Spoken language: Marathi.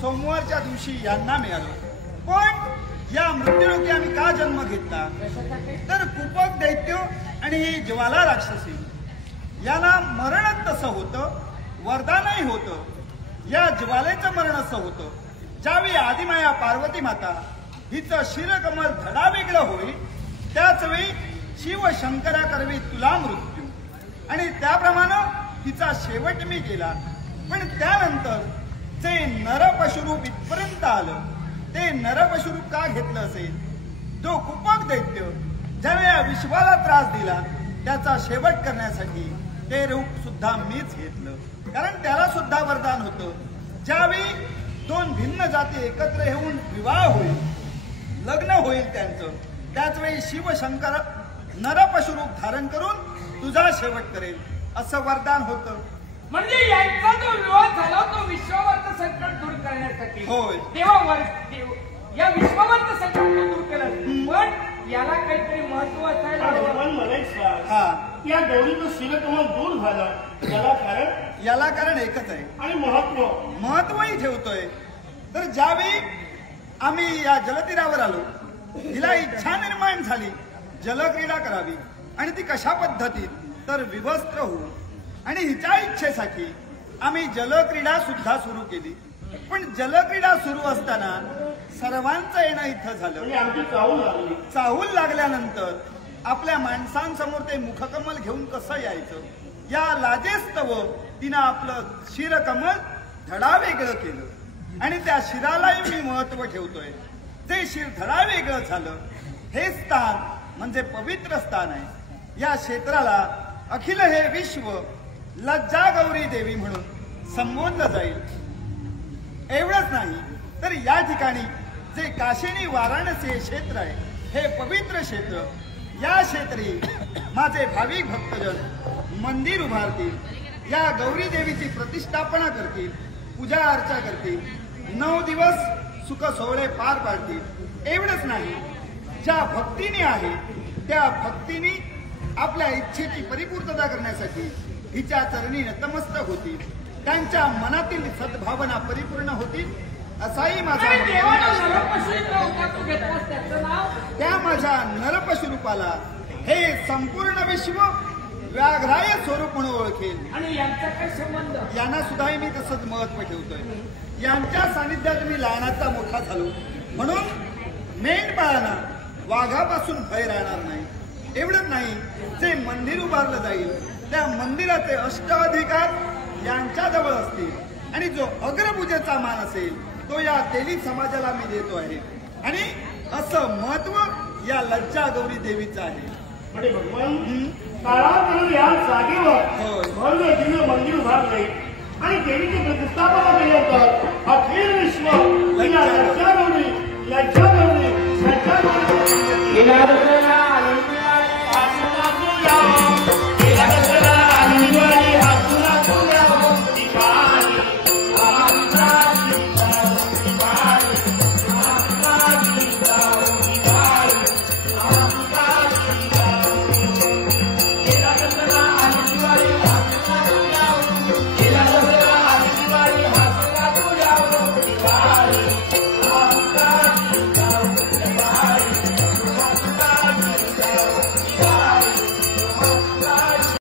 सोमवारच्या दिवशी यांना मिळालो, पण या मृत्यूलोकी आम्ही का जन्म घेतला तर कुपक दैत्य आणि ही ज्वाला राक्षसी याला मरणच तसं होतं, वरदानही होतं. या ज्वालेचं मरण असं होतं ज्यावेळी आदिमाया पार्वती माता हिचं शिरकमल धडा वेगळं होईल त्याच वेळी शिव शंकरा करवी तुला मृत्यू आणि त्याप्रमाणे तिचा शेवट मी केला. पण त्यानंतर जे नरपशुरूप इथपर्यंत आलं ते नरपशुरूप का घेतलं असेल? जो कुपक दैत्य ज्यावेळी विश्वाला त्रास दिला त्याचा शेवट करण्यासाठी ते रूप सुद्धा मीच घेतलं. कारण त्याला सुद्धा वरदान होतं ज्यावेळी दोन भिन्न जाती एकत्र येऊन विवाह होईल, लग्न होईल त्यांचं, त्याच वेळी शिवशंकर नरपशुरूप धारण करून तुझा शेवट करेल असं वरदान होतं. म्हणजे यांचा जो विवाह झाला तो विश्वावरचं संकट दूर करण्यासाठी. होय. या विश्वावरचं संकट दूर केलं पण याला काहीतरी महत्व असायला या गौरीचं शिरकमल दूर झालं याला कारण एकच आहे आणि महत्वही ठेवतोय. तर ज्यावेळी आम्ही या जलतीरावर आलो हिला इच्छा निर्माण झाली जलक्रीडा करावी आणि ती कशा पद्धतीत तर विवस्त्र होऊन आणि हिच्या इच्छेसाठी आम्ही जलक्रीडा सुद्धा सुरू केली. पण जलक्रीडा सुरू असताना सर्वांचं येणं इथं झालं. चाहूल लागल्यानंतर आपल्या माणसांसमोर ते मुखकमल घेऊन कसं यायचं या लाजेस्तव तिनं आपलं शिरकमल धडा वेगळं केलं आणि त्या शिरालाही मी महत्व ठेवतोय. जे शिर धडा वेगळं झालं हे स्थान म्हणजे पवित्र स्थान आहे. या क्षेत्राला अखिल हे विश्व लज्जा गौरी देवी म्हणून संबोधलं जाईल. एवढंच नाही तर या ठिकाणी जे काशिनी वाराणसी हे क्षेत्र आहे हे पवित्र क्षेत्र, या क्षेत्री माझे भाविक भक्तजन मंदिर उभारतील, या गौरी देवीची प्रतिष्ठापना करतील, पूजा अर्चा करतील, 9 दिवस सुख सोहळे पार पाडतील. एवढंच नाही ज्या भक्तीने आहे त्या भक्तीने आपल्या इच्छेची परिपूर्तता करण्यासाठी हिच्या चरणी नतमस्तक होतील, त्यांच्या मनातील सद्भावना परिपूर्ण होतील असाही माझा त्या माझ्या नरपशुरूपाला हे संपूर्ण विश्व व्याघ्राय स्वरूप म्हणून ओळखेल. आणि यांचा काय संबंध? यांना सुद्धा मी तसंच महत्व ठेवतोय. यांच्या सानिध्यात मी लहानाचा मोठा झालो म्हणून मेंढपाळांना वाघापासून भय राहणार नाही. एवढंच नाही जे मंदिर उभारलं जाईल त्या मंदिराचे अष्टाधिकार यांच्याजवळ असतील आणि जो अग्रपूजेचा मान असेल तो या तेली समाजाला मी देतो आहे. आणि असं महत्व या लज्जा गौरी देवीचं आहे. म्हणजे भगवान काळाकडून या जागेवर भव्य दिव्य मंदिर उभारले आणि देवीची प्रतिष्ठापना केल्यानंतर अखिल विश्व लज्जा गौरी